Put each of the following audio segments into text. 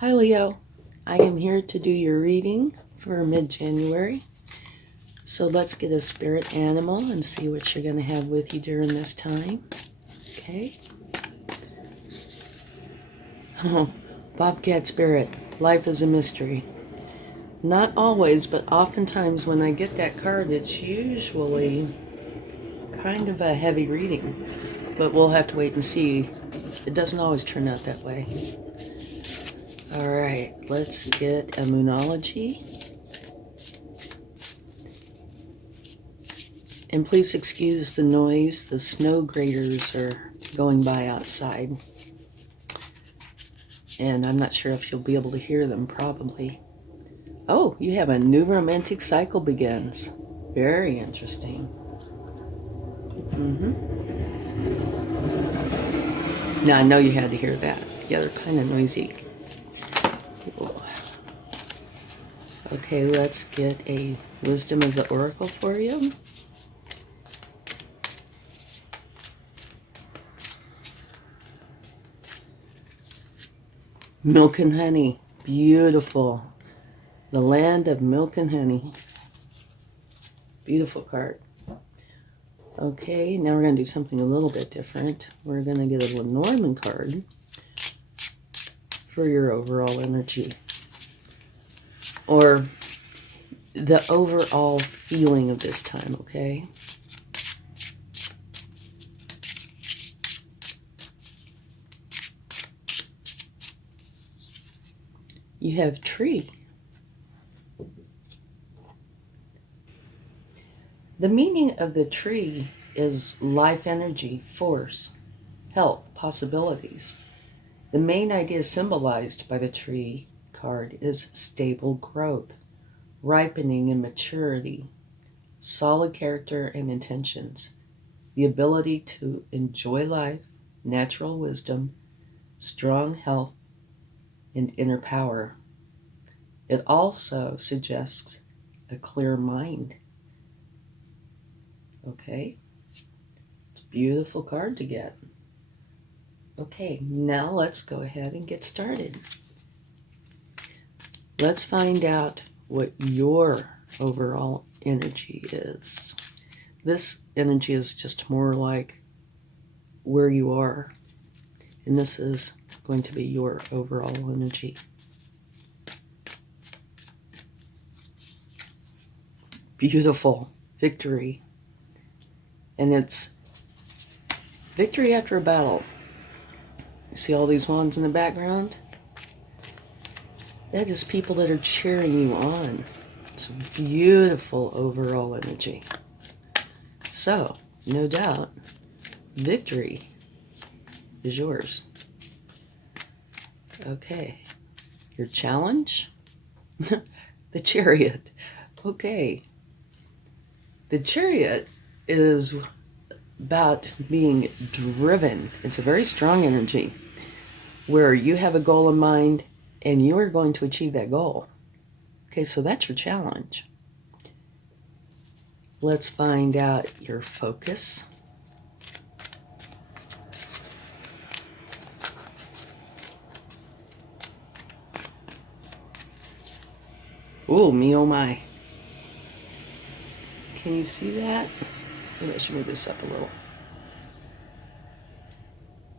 Hi Leo, I am here to do your reading for mid-January. So let's get a spirit animal and see what you're going to have with you during this time. Okay. Oh, Bobcat Spirit, life is a mystery. Not always, but oftentimes when I get that card, it's usually kind of a heavy reading. But we'll have to wait and see. It doesn't always turn out that way. All right, let's get a Moonology. And please excuse the noise. The snow graders are going by outside. And I'm not sure if you'll be able to hear them, probably. Oh, you have a new romantic cycle begins. Very interesting. Now, I know you had to hear that. Yeah, they're kind of noisy. Whoa. Okay, let's get a Wisdom of the Oracle for you. Milk and honey. Beautiful. The land of milk and honey. Beautiful card. Okay, now we're going to do something a little bit different. We're going to get a Lenormand card for your overall energy. Or the overall feeling of this time, okay? You have tree. The meaning of the tree is life energy, force, health, possibilities. The main idea symbolized by the tree card is stable growth, ripening and maturity, solid character and intentions, the ability to enjoy life, natural wisdom, strong health, and inner power. It also suggests a clear mind. Okay, it's a beautiful card to get. Okay, now let's go ahead and get started. Let's find out what your overall energy is. This energy is just more like where you are, and this is going to be your overall energy. Beautiful victory. And it's victory after a battle. You see all these wands in the background? That is people that are cheering you on. It's beautiful overall energy. So, no doubt, victory is yours. Okay, your challenge? The Chariot. Okay. The Chariot is about being driven. It's a very strong energy where you have a goal in mind and you are going to achieve that goal. Okay, so that's your challenge. Let's find out your focus. Oh, me oh my. Can you see that? Maybe I should move this up a little.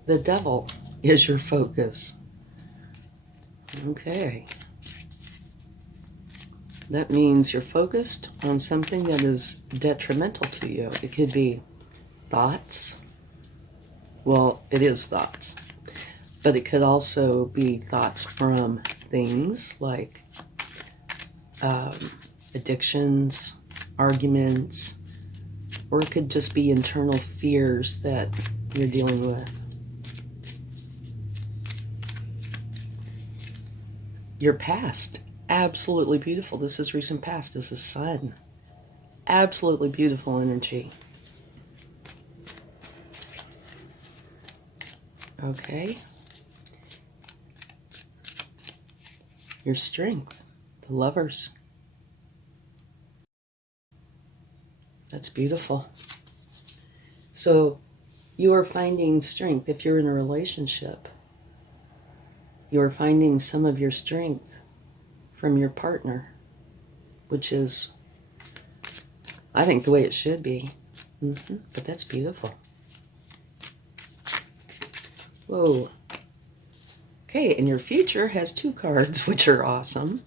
The Devil is your focus. Okay. That means you're focused on something that is detrimental to you. It could be thoughts. Well, it is thoughts. But it could also be thoughts from things like addictions, arguments, or it could just be internal fears that you're dealing with. Your past, absolutely beautiful. This is recent past, is the sun. Absolutely beautiful energy. Okay. Your strength, the Lovers. That's beautiful. So you are finding strength if you're in a relationship. You're finding some of your strength from your partner, which is, I think, the way it should be. But that's beautiful. Whoa. Okay, and your future has 2 cards, which are awesome.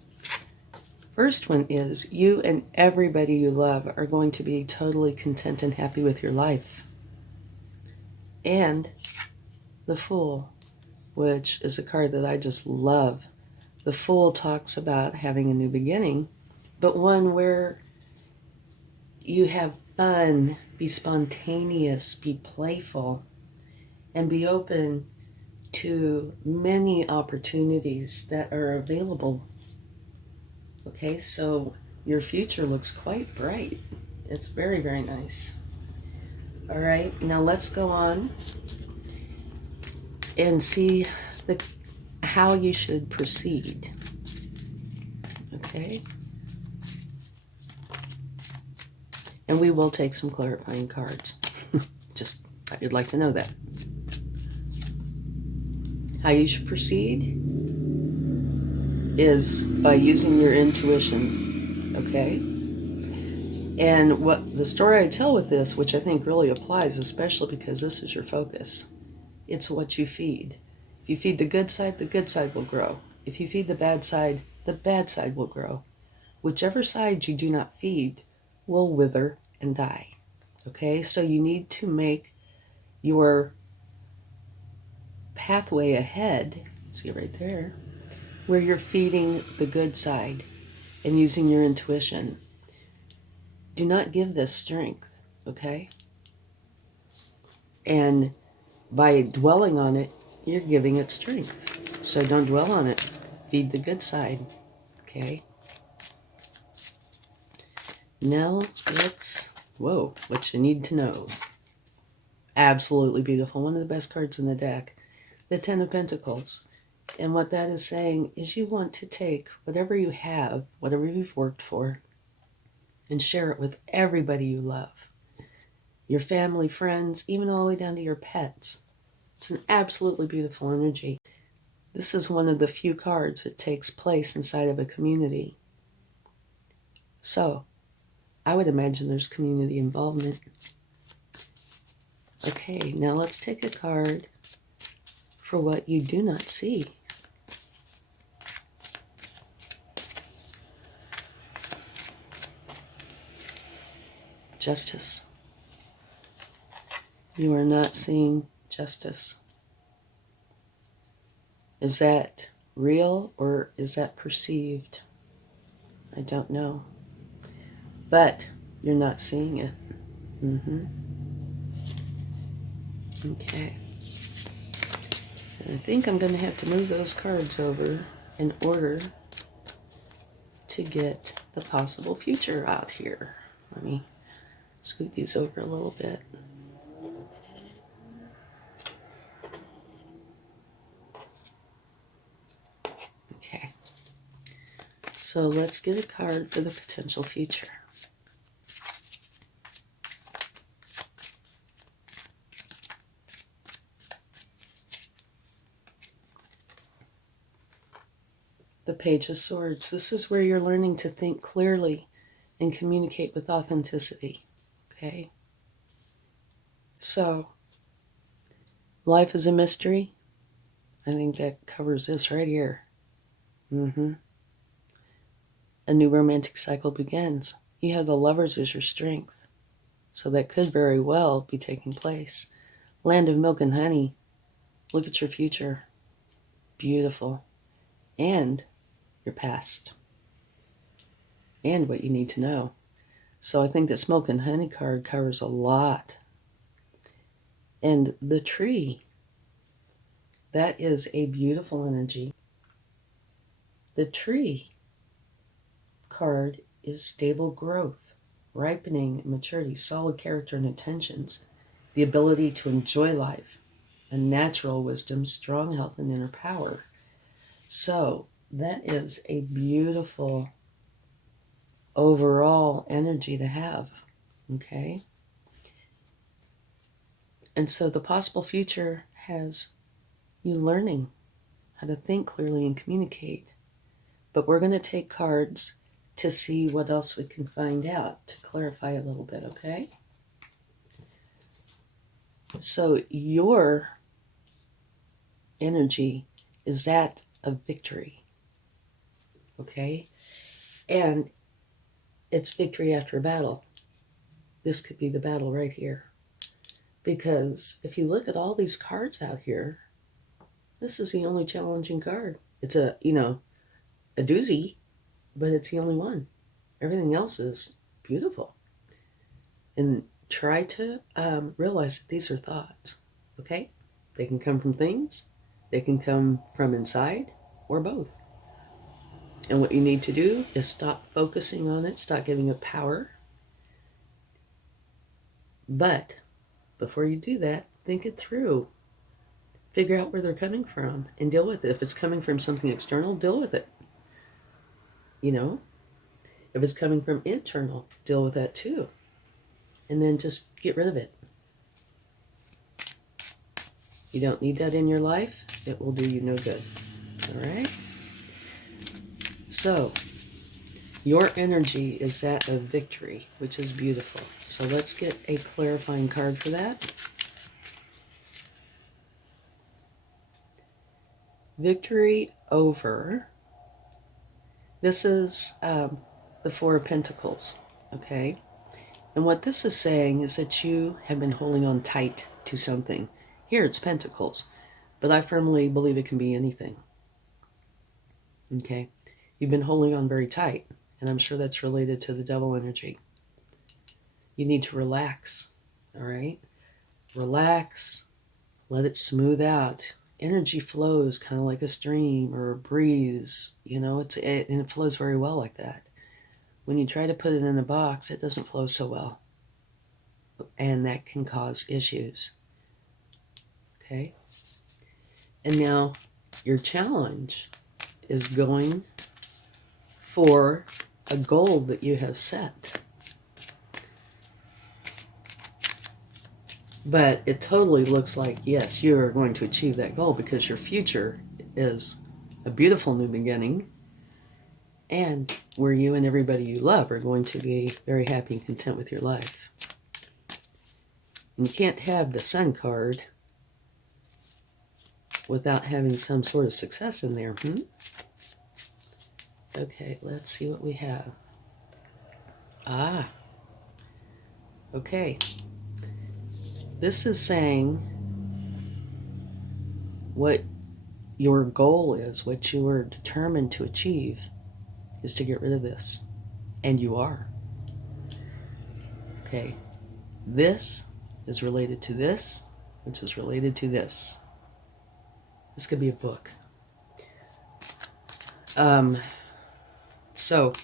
First one is you and everybody you love are going to be totally content and happy with your life. And the Fool, which is a card that I just love. The Fool talks about having a new beginning, but one where you have fun, be spontaneous, be playful, and be open to many opportunities that are available. Okay, so your future looks quite bright. It's very, very nice. All right, now let's go on and see how you should proceed. Okay? And we will take some clarifying cards. Just thought you'd like to know that. How you should proceed is by using your intuition, okay? And what the story I tell with this, which I think really applies, especially because this is your focus, it's what you feed. If you feed the good side will grow. If you feed the bad side will grow. Whichever side you do not feed will wither and die. Okay, so you need to make your pathway ahead, see right there, where you're feeding the good side and using your intuition. Do not give this strength, okay? And by dwelling on it, you're giving it strength. So don't dwell on it. Feed the good side, okay? Now let's, what you need to know. Absolutely beautiful. One of the best cards in the deck. The Ten of Pentacles. And what that is saying is you want to take whatever you have, whatever you've worked for, and share it with everybody you love. Your family, friends, even all the way down to your pets. It's an absolutely beautiful energy. This is one of the few cards that takes place inside of a community. So, I would imagine there's community involvement. Okay, now let's take a card for what you do not see. Justice. You are not seeing justice. Is that real or is that perceived? I don't know. But you're not seeing it. Okay. And I think I'm going to have to move those cards over in order to get the possible future out here. Let me scoot these over a little bit. Okay. So let's get a card for the potential future. The Page of Swords. This is where you're learning to think clearly and communicate with authenticity. Okay? So, life is a mystery. I think that covers this right here. A new romantic cycle begins. You have the Lovers as your strength. So that could very well be taking place. Land of milk and honey. Look at your future. Beautiful. And your past. And what you need to know. So I think this milk and honey card covers a lot. And the tree. That is a beautiful energy. The tree card is stable growth, ripening, maturity, solid character and intentions, the ability to enjoy life, a natural wisdom, strong health, and inner power. So that is a beautiful overall energy to have, okay? And so the possible future has you learning how to think clearly and communicate. But we're going to take cards to see what else we can find out, to clarify a little bit, okay? So your energy is that of victory, okay? And it's victory after a battle. This could be the battle right here. Because if you look at all these cards out here, this is the only challenging card. It's a doozy, but it's the only one. Everything else is beautiful. And try to realize that these are thoughts, okay? They can come from things, they can come from inside, or both. And what you need to do is stop focusing on it, stop giving it power. But before you do that, think it through. Figure out where they're coming from and deal with it. If it's coming from something external, deal with it. If it's coming from internal, deal with that too. And then just get rid of it. You don't need that in your life. It will do you no good. All right? So, your energy is that of victory, which is beautiful. So let's get a clarifying card for that. Victory over. This is the Four of Pentacles, okay? And what this is saying is that you have been holding on tight to something. Here it's Pentacles, but I firmly believe it can be anything, okay? You've been holding on very tight, and I'm sure that's related to the Devil energy. You need to relax, all right? Relax, let it smooth out. Energy flows kind of like a stream or a breeze, and it flows very well like that. When you try to put it in a box, it doesn't flow so well, and that can cause issues, okay? And now your challenge is going for a goal that you have set. But it totally looks like, yes, you are going to achieve that goal because your future is a beautiful new beginning, and where you and everybody you love are going to be very happy and content with your life. And you can't have the Sun card without having some sort of success in there. Okay, let's see what we have. Okay. This is saying what your goal is, what you are determined to achieve, is to get rid of this. And you are. Okay. This is related to this, which is related to this. This could be a book. So,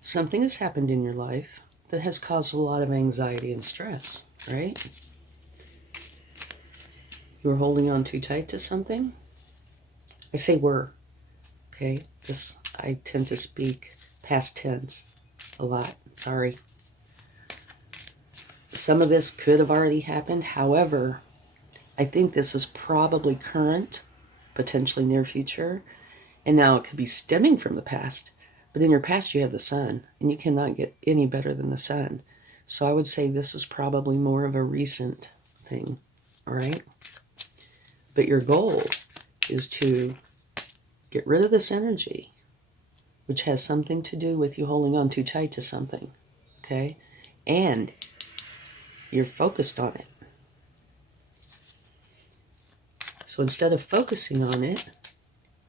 something has happened in your life that has caused a lot of anxiety and stress, right? You were holding on too tight to something. I say were, okay? I tend to speak past tense a lot. Sorry. Some of this could have already happened. However, I think this is probably current, potentially near future. And now it could be stemming from the past. But in your past, you have the Sun, and you cannot get any better than the Sun. So I would say this is probably more of a recent thing, all right? But your goal is to get rid of this energy, which has something to do with you holding on too tight to something, okay? And you're focused on it. So instead of focusing on it,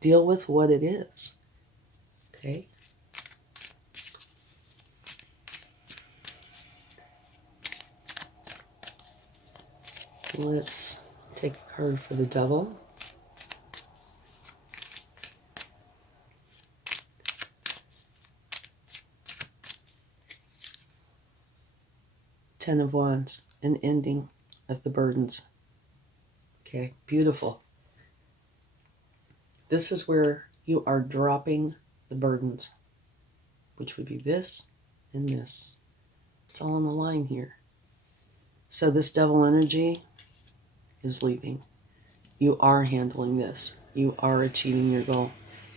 deal with what it is, okay? Let's take a card for the Devil. Ten of Wands, an ending of the burdens. Okay, beautiful. This is where you are dropping the burdens, which would be this and this. It's all on the line here. So this Devil energy is leaving. You are handling this. You are achieving your goal.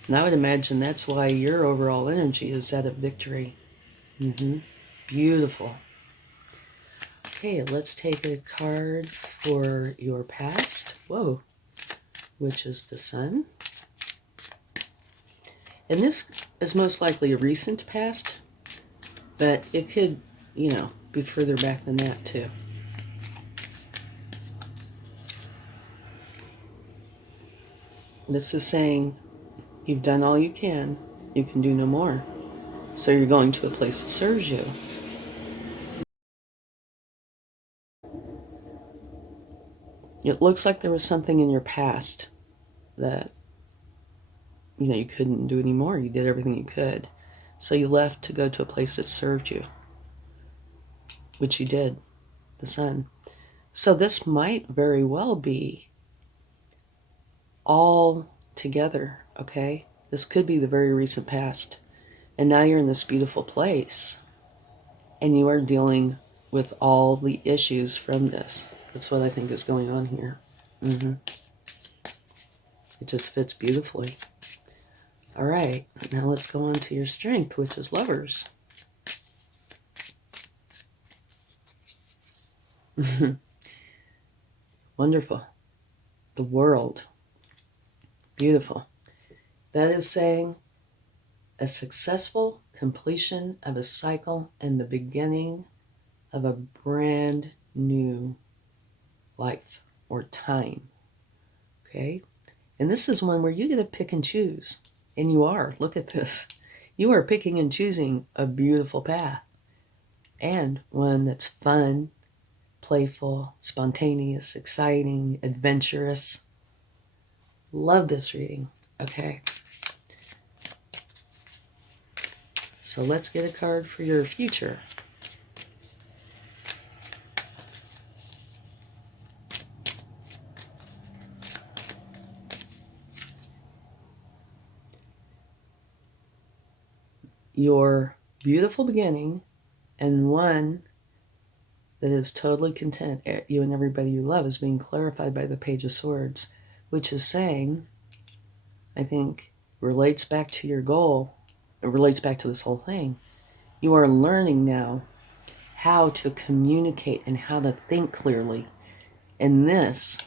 And I would imagine that's why your overall energy is that of victory. Beautiful. Okay, let's take a card for your past. Whoa. Which is the Sun. And this is most likely a recent past, but it could, be further back than that too. This is saying you've done all you can do no more. So you're going to a place that serves you. It looks like there was something in your past that, you couldn't do anymore. You did everything you could. So you left to go to a place that served you, which you did, the Sun. So this might very well be all together, okay? This could be the very recent past. And now you're in this beautiful place and you are dealing with all the issues from this. That's what I think is going on here. It just fits beautifully. All right, now let's go on to your strength, which is Lovers. Wonderful. The World. Beautiful. That is saying a successful completion of a cycle and the beginning of a brand new life or time. Okay? And this is one where you get to pick and choose. And you are. Look at this. You are picking and choosing a beautiful path. And one that's fun, playful, spontaneous, exciting, adventurous. Love this reading. Okay. So let's get a card for your future. Your beautiful beginning and one that is totally content, you and everybody you love, is being clarified by the Page of Swords, which is saying, I think, relates back to your goal. It relates back to this whole thing. You are learning now how to communicate and how to think clearly. And this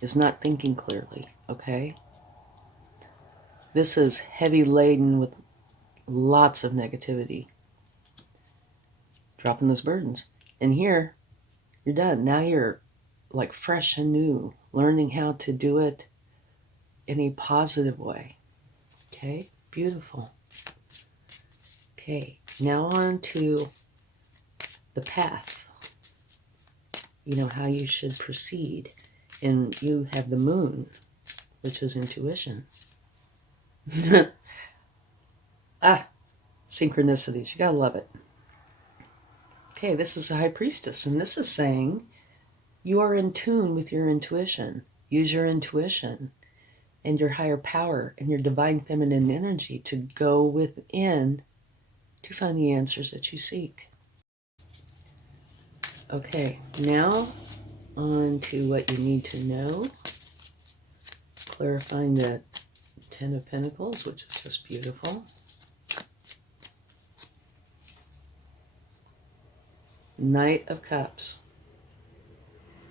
is not thinking clearly, okay? This is heavy laden with lots of negativity. Dropping those burdens. And here, you're done. Now you're like fresh and new, learning how to do it in a positive way. Okay, beautiful. Okay, now on to the path. How you should proceed. And you have the Moon, which is intuition. Synchronicities. You gotta love it. Okay, this is a High Priestess, and this is saying you are in tune with your intuition. Use your intuition and your higher power and your divine feminine energy to go within to find the answers that you seek. Okay, now on to what you need to know. Clarifying the Ten of Pentacles, which is just beautiful. Knight of Cups.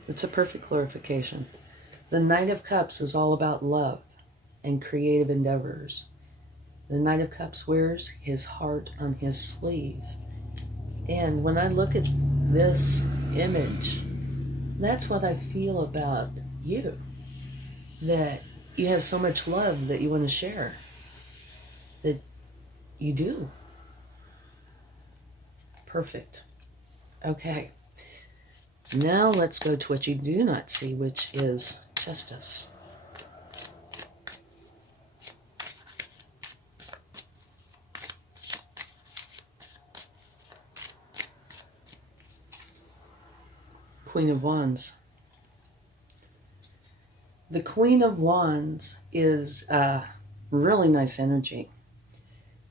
It's a perfect clarification. The Knight of Cups is all about love and creative endeavors. The Knight of Cups wears his heart on his sleeve. And when I look at this image, that's what I feel about you. That you have so much love that you want to share. That you do. Perfect. Okay. Now let's go to what you do not see, which is Justice. Queen of Wands. The Queen of Wands is a really nice energy.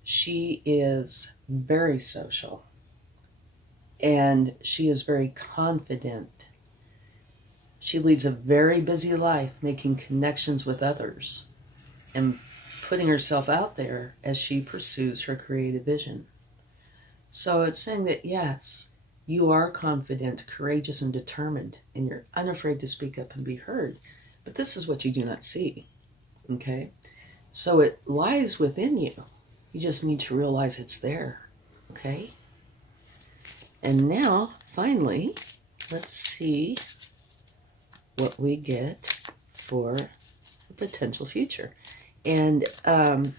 She is very social. And she is very confident. She leads a very busy life, making connections with others and putting herself out there as she pursues her creative vision. So it's saying that yes, you are confident, courageous, and determined, and you're unafraid to speak up and be heard. But this is what you do not see. Okay? So it lies within you. You just need to realize it's there. Okay? And now, finally, let's see what we get for the potential future. And I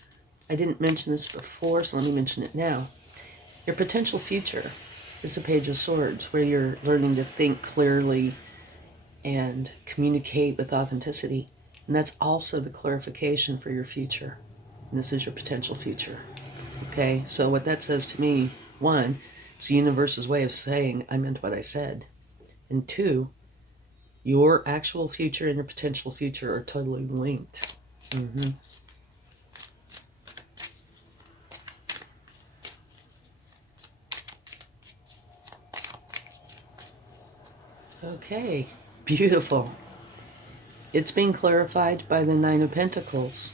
didn't mention this before, so let me mention it now. Your potential future is the Page of Swords, where you're learning to think clearly and communicate with authenticity. And that's also the clarification for your future. And this is your potential future. Okay, so what that says to me, one, it's the universe's way of saying I meant what I said. And two, your actual future and your potential future are totally linked. Mm-hmm. Okay, beautiful. It's being clarified by the Nine of Pentacles,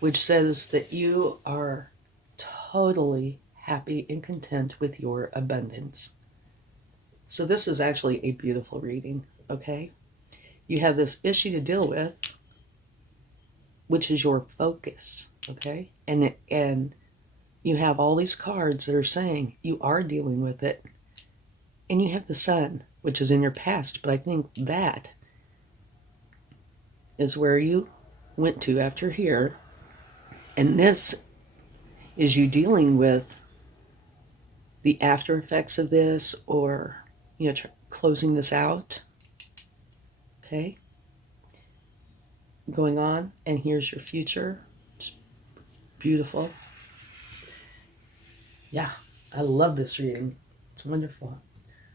which says that you are totally happy and content with your abundance. So this is actually a beautiful reading, okay? You have this issue to deal with, which is your focus, okay? And you have all these cards that are saying you are dealing with it. And you have the Sun, which is in your past, but I think that is where you went to after here. And this is you dealing with the after effects of this, or, closing this out. Okay? Going on, and here's your future. It's beautiful. Yeah, I love this reading. It's wonderful.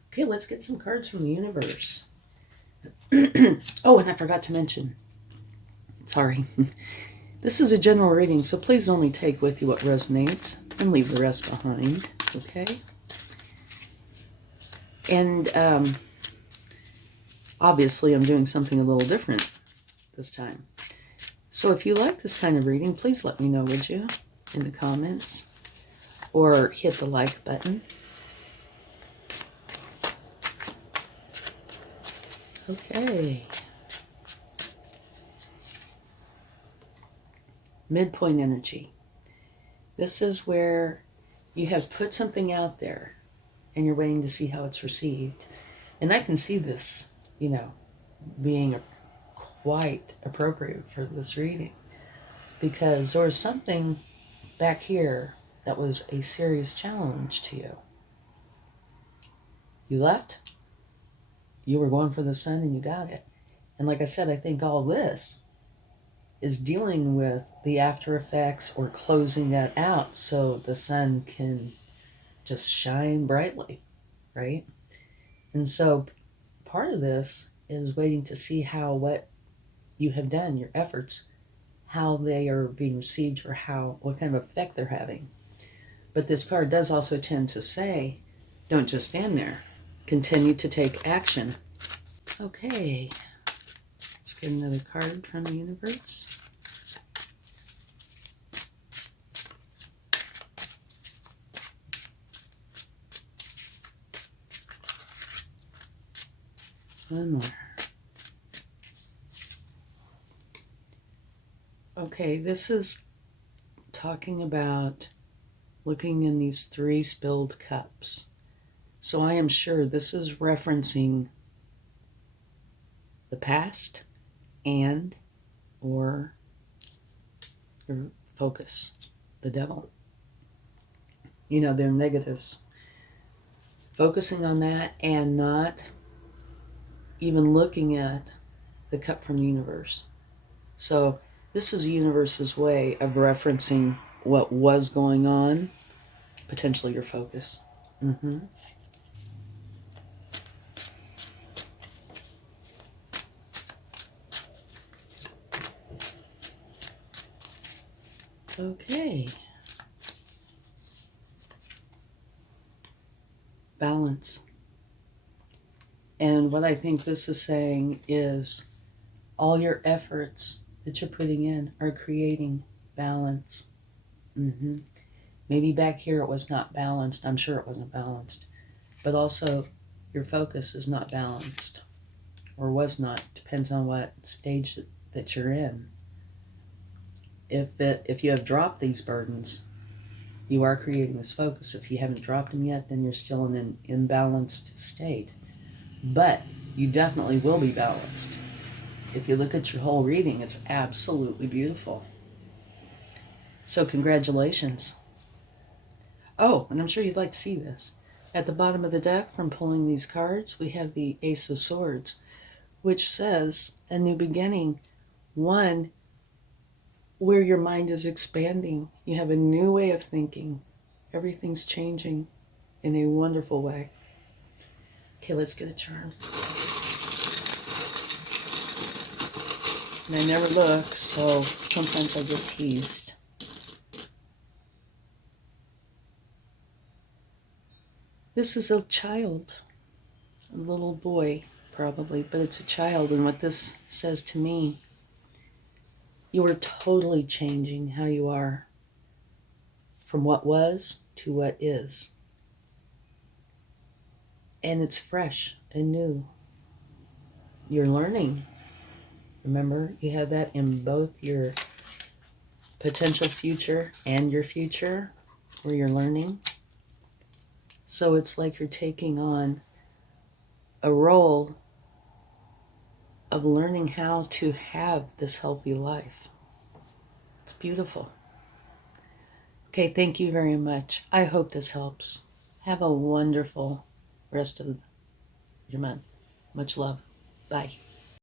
Okay, let's get some cards from the universe. Oh, and I forgot to mention. Sorry. This is a general reading, so please only take with you what resonates and leave the rest behind, okay? And obviously I'm doing something a little different this time. So if you like this kind of reading, please let me know, would you? In the comments. Or hit the like button. Okay. Midpoint energy. This is where you have put something out there and you're waiting to see how it's received. And I can see this, being quite appropriate for this reading, because there was something back here that was a serious challenge to you. You left, you were going for the Sun, and you got it. And like I said, I think all this is dealing with the after effects or closing that out so the Sun can just shine brightly, right? And so part of this is waiting to see how what you have done, your efforts, how they are being received, or what kind of effect they're having. But this card does also tend to say, don't just stand there. Continue to take action. Okay. Let's get another card from the universe. One more. Okay, this is talking about looking in these 3 spilled cups. So I am sure this is referencing the past and or your focus, the devil. They're negatives. Focusing on that and not even looking at the cup from the universe. So this is the universe's way of referencing what was going on, potentially your focus. Mm-hmm. Okay. Balance. And what I think this is saying is all your efforts that you're putting in are creating balance. Mm-hmm. Maybe back here it was not balanced. I'm sure it wasn't balanced. But also, your focus is not balanced, or was not. Depends on what stage that you're in. If you have dropped these burdens, you are creating this focus. If you haven't dropped them yet, then you're still in an imbalanced state. But you definitely will be balanced. If you look at your whole reading, it's absolutely beautiful. So congratulations. Oh, and I'm sure you'd like to see this. At the bottom of the deck, from pulling these cards, we have the Ace of Swords, which says a new beginning. One where your mind is expanding. You have a new way of thinking. Everything's changing in a wonderful way. Okay, let's get a charm. And I never look, so sometimes I get teased. This is a child, a little boy probably, but it's a child. And what this says to me, you are totally changing how you are from what was to what is. And it's fresh and new. You're learning. Remember, you have that in both your potential future and your future, where you're learning. So it's like you're taking on a role of learning how to have this healthy life. It's beautiful. Okay, thank you very much. I hope this helps. Have a wonderful rest of your month. Much love. Bye.